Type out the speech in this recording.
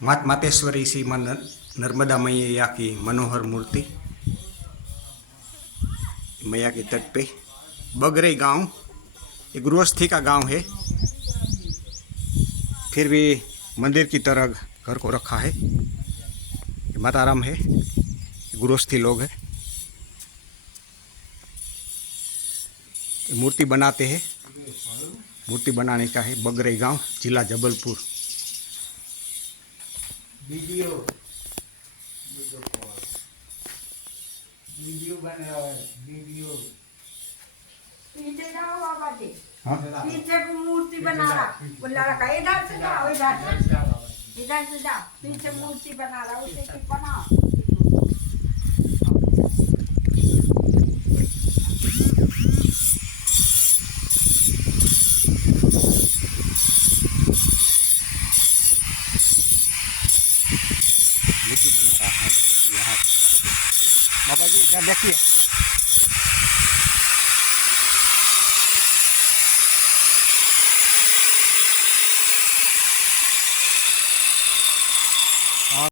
मात मातेश्वरी श्री मां नर्मदा मैया की मनोहर मूर्ति मैया के तट पे बगरे गांव, एक गृहस्थी का गांव है, फिर भी मंदिर की तरह घर को रखा है। माताराम है, गृहस्थी लोग है, मूर्ति बनाते हैं। मूर्ति बनाने का है बगरे गांव, जिला जबलपुर। वीडियो वीडियो बन रहा है। वीडियो पीछे जाओ बाबा जी, हाँ पीछे भी मूर्ति बना रहा, बोला रखा इधर से जाओ, इधर से जाओ, पीछे मूर्ति बना रहा, उसे की बनाओ। मूर्ति बना रहा है यहाँ। बाबा जी क्या देखिए।